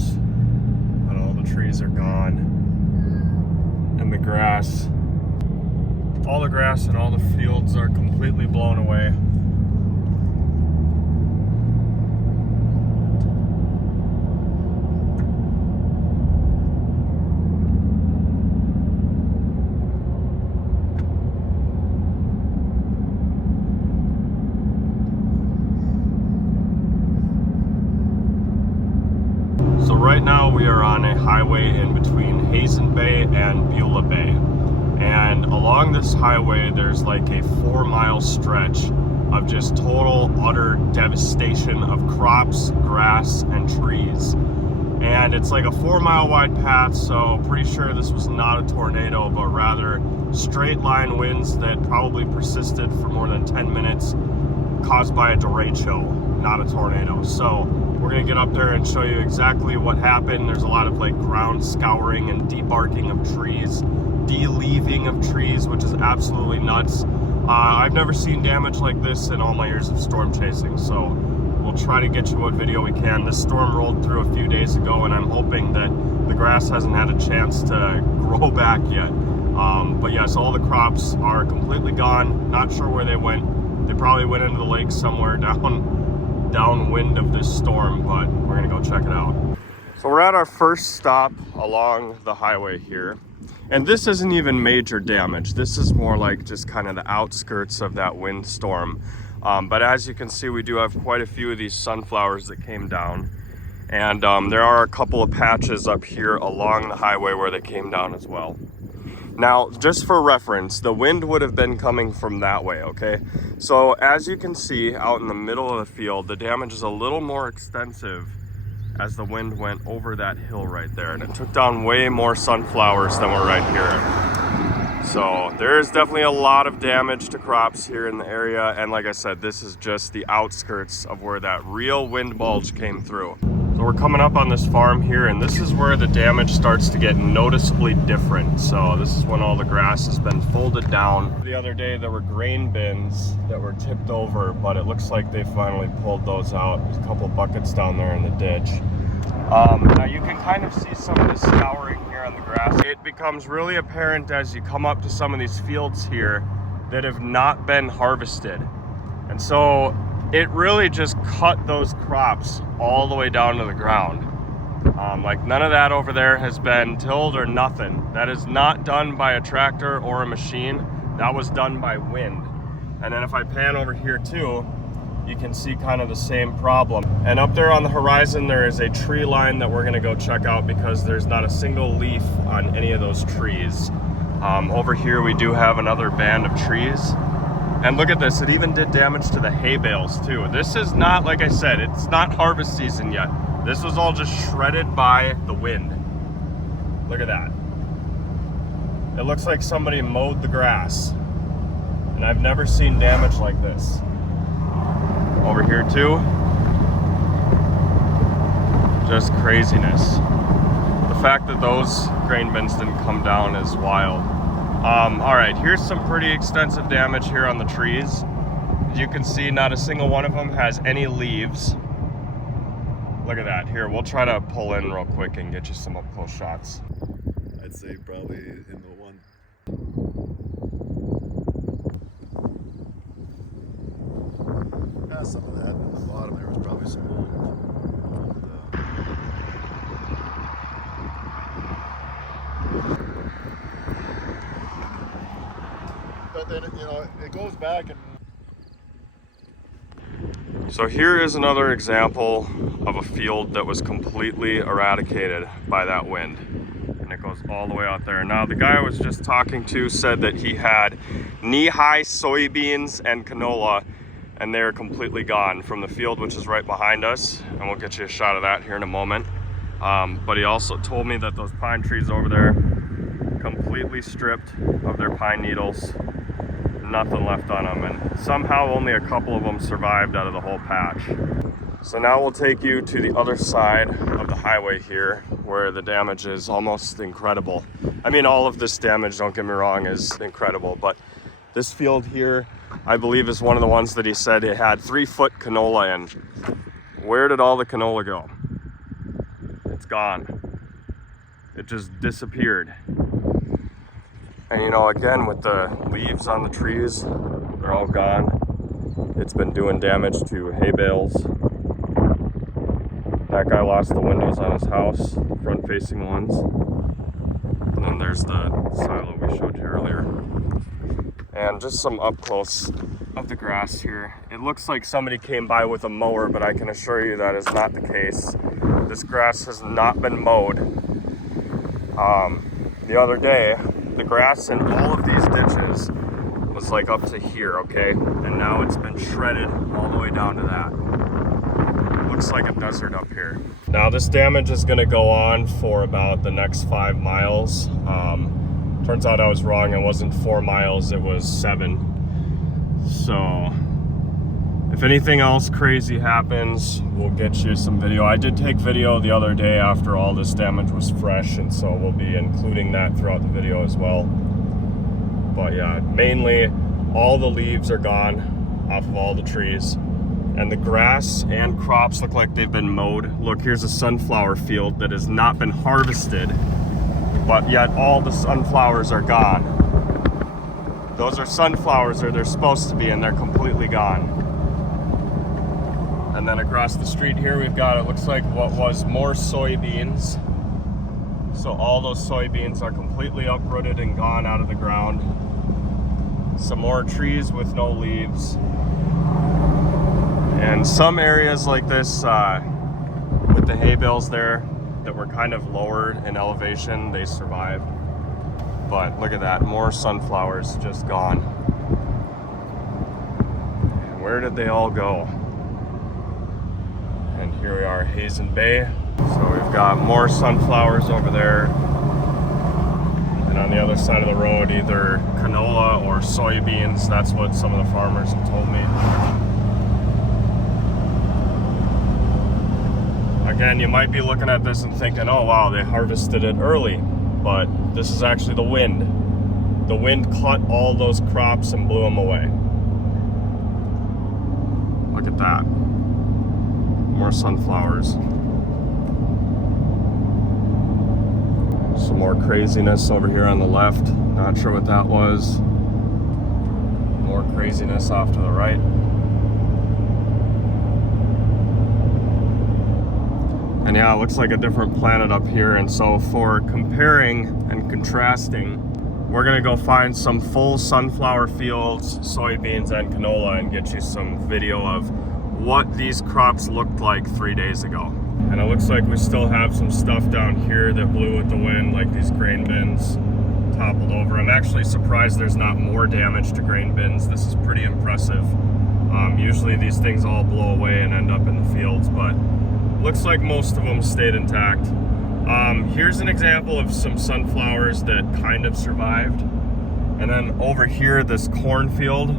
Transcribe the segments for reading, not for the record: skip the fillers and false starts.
crops, but all the trees are gone. And the grass, all the grass and all the fields are completely blown away. So right now we are on a highway in between Hazen Bay and Beulah Bay. And along this highway there's like a 4-mile stretch of just total, utter devastation of crops, grass, and trees. And it's like a 4-mile wide path, so pretty sure this was not a tornado, but rather straight line winds that probably persisted for more than 10 minutes caused by a derecho, not a tornado. So we're gonna get up there and show you exactly what happened. There's a lot of like ground scouring and debarking of trees, de-leaving of trees, which is absolutely nuts. I've never seen damage like this in all my years of storm chasing, so we'll try to get you what video we can. This storm rolled through a few days ago, and I'm hoping that the grass hasn't had a chance to grow back yet. But yes, all the crops are completely gone. Not sure where they went. They probably went into the lake somewhere downwind of this storm, but we're gonna go check it out. So we're at our first stop along the highway here, and this isn't even major damage. This is more like just kind of the outskirts of that windstorm. But as you can see, we do have quite a few of these sunflowers that came down, and there are a couple of patches up here along the highway where they came down as well. Now, just for reference, the wind would have been coming from that way, okay? So as you can see out in the middle of the field, the damage is a little more extensive as the wind went over that hill right there, and it took down way more sunflowers than were right here. So there's definitely a lot of damage to crops here in the area, and like I said, this is just the outskirts of where that real wind bulge came through. So we're coming up on this farm here, and this is where the damage starts to get noticeably different. So this is when all the grass has been folded down. The other day there were grain bins that were tipped over, but it looks like they finally pulled those out. There's a couple buckets down there in the ditch. Now you can kind of see some of the scouring here on the grass. It becomes really apparent as you come up to some of these fields here that have not been harvested. And so it really just cut those crops all the way down to the ground. Like none of that over there has been tilled or nothing. That is not done by a tractor or a machine. That was done by wind. And then if I pan over here too, you can see kind of the same problem. And up there on the horizon, there is a tree line that we're gonna go check out because there's not a single leaf on any of those trees. Over here, we do have another band of trees. And look at this, it even did damage to the hay bales too. This is not, like I said, it's not harvest season yet. This was all just shredded by the wind. Look at that. It looks like somebody mowed the grass. And I've never seen damage like this. Over here too. Just craziness. The fact that those grain bins didn't come down is wild. All right, here's some pretty extensive damage here on the trees. As you can see, not a single one of them has any leaves. Look at that. Here, we'll try to pull in real quick and get you some up close shots. I'd say probably in the one. Yeah, some of that. At the bottom there was probably some old. But then, you know, it goes back and... So here is another example of a field that was completely eradicated by that wind. And it goes all the way out there. Now the guy I was just talking to said that he had knee-high soybeans and canola, and they're completely gone from the field, which is right behind us. And we'll get you a shot of that here in a moment. But he also told me that those pine trees over there, completely stripped of their pine needles, nothing left on them, and somehow only a couple of them survived out of the whole patch. So now we'll take you to the other side of the highway here, where the damage is almost incredible. I mean, all of this damage, don't get me wrong, is incredible, but this field here, I believe, is one of the ones that he said it had 3-foot canola in. Where did all the canola go? it's gone. It just disappeared. And you know, again, with the leaves on the trees, they're all gone. It's been doing damage to hay bales. That guy lost the windows on his house, front facing ones. And then there's the silo we showed you earlier. And just some up close of the grass here. It looks like somebody came by with a mower, but I can assure you that is not the case. This grass has not been mowed. The other day, the grass in all of these ditches was like up to here, okay? And now it's been shredded all the way down to that. Looks like a desert up here. Now this damage is gonna go on for about the next 5 miles. Turns out I was wrong, it wasn't 4 miles, it was 7. So, if anything else crazy happens, we'll get you some video. I did take video the other day after all this damage was fresh, and so we'll be including that throughout the video as well. But yeah, mainly all the leaves are gone off of all the trees, and the grass and crops look like they've been mowed. Look, here's a sunflower field that has not been harvested, but yet all the sunflowers are gone. Those are sunflowers, or they're supposed to be, and they're completely gone. And then across the street here, we've got, it looks like what was more soybeans. So all those soybeans are completely uprooted and gone out of the ground. Some more trees with no leaves. And some areas like this, with the hay bales there, that were kind of lowered in elevation, they survived. But look at that, more sunflowers just gone. And where did they all go? And here we are, Hazen Bay. So we've got more sunflowers over there. And on the other side of the road, either canola or soybeans. That's what some of the farmers have told me. Again, you might be looking at this and thinking, oh wow, they harvested it early. But this is actually the wind. The wind cut all those crops and blew them away. Look at that. More sunflowers. Some more craziness over here on the left. Not sure what that was. More craziness off to the right. And yeah, it looks like a different planet up here. And so for comparing and contrasting, we're gonna go find some full sunflower fields, soybeans, and canola and get you some video of what these crops looked like 3 days ago. And it looks like we still have some stuff down here that blew with the wind, like these grain bins toppled over. I'm actually surprised there's not more damage to grain bins. This is pretty impressive. Usually these things all blow away and end up in the fields, but looks like most of them stayed intact. Here's an example of some sunflowers that kind of survived. And then over here, this cornfield,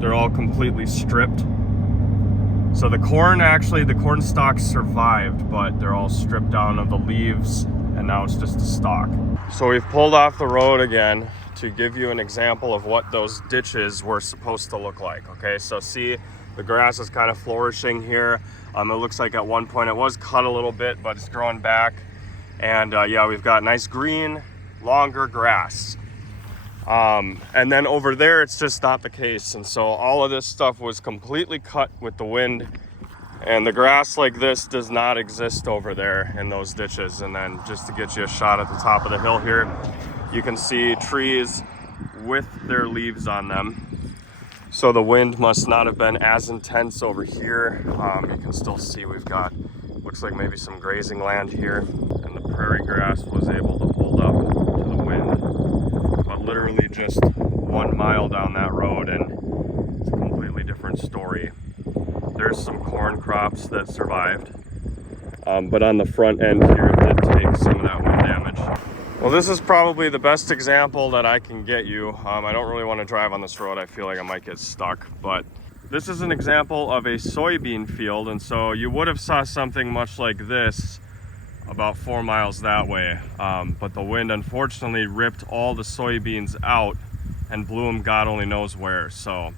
they're all completely stripped. So the corn, actually, the corn stalks survived, but they're all stripped down of the leaves, and now it's just a stalk. So we've pulled off the road again to give you an example of what those ditches were supposed to look like, okay? So see, the grass is kind of flourishing here. It looks like at one point it was cut a little bit, but it's growing back. And yeah, we've got nice green, longer grass. And then over there, it's just not the case. And so all of this stuff was completely cut with the wind. And the grass like this does not exist over there in those ditches. And then just to get you a shot at the top of the hill here, you can see trees with their leaves on them. So the wind must not have been as intense over here. You can still see we've got, looks like maybe some grazing land here. And the prairie grass was able to hold up to the wind. But literally just 1 mile down that road and it's a completely different story. There's some corn crops that survived. But on the front end here, it did take some of that wind damage. Well, this is probably the best example that I can get you. I don't really want to drive on this road. I feel like I might get stuck, but this is an example of a soybean field. And so you would have saw something much like this about 4 miles that way. But the wind unfortunately ripped all the soybeans out and blew them God only knows where. So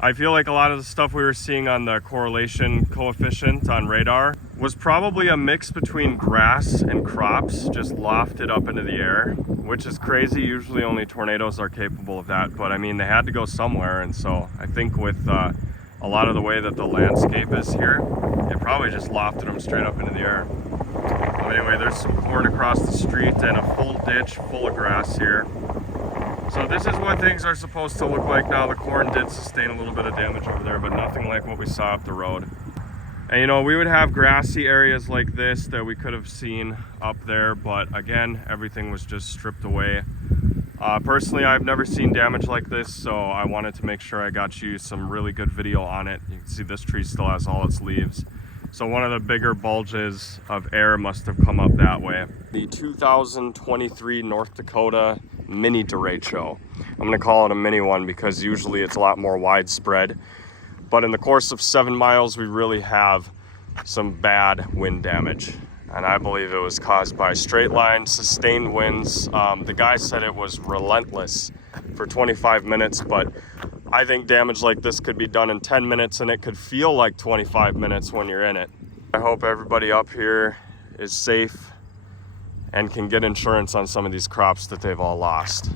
I feel like a lot of the stuff we were seeing on the correlation coefficient on radar was probably a mix between grass and crops just lofted up into the air, which is crazy. Usually only tornadoes are capable of that, but I mean, they had to go somewhere. And so I think with a lot of the way that the landscape is here, it probably just lofted them straight up into the air. But anyway, there's some corn across the street and a full ditch full of grass here. So this is what things are supposed to look like now. The corn did sustain a little bit of damage over there, but nothing like what we saw up the road. And you know, we would have grassy areas like this that we could have seen up there, but again, everything was just stripped away. Personally, I've never seen damage like this, so I wanted to make sure I got you some really good video on it. You can see this tree still has all its leaves. So one of the bigger bulges of air must have come up that way. The 2023 North Dakota mini derecho. I'm gonna call it a mini one because usually it's a lot more widespread. But in the course of 7 miles, we really have some bad wind damage. And I believe it was caused by straight line, sustained winds. The guy said it was relentless for 25 minutes, but I think damage like this could be done in 10 minutes and it could feel like 25 minutes when you're in it. I hope everybody up here is safe and can get insurance on some of these crops that they've all lost.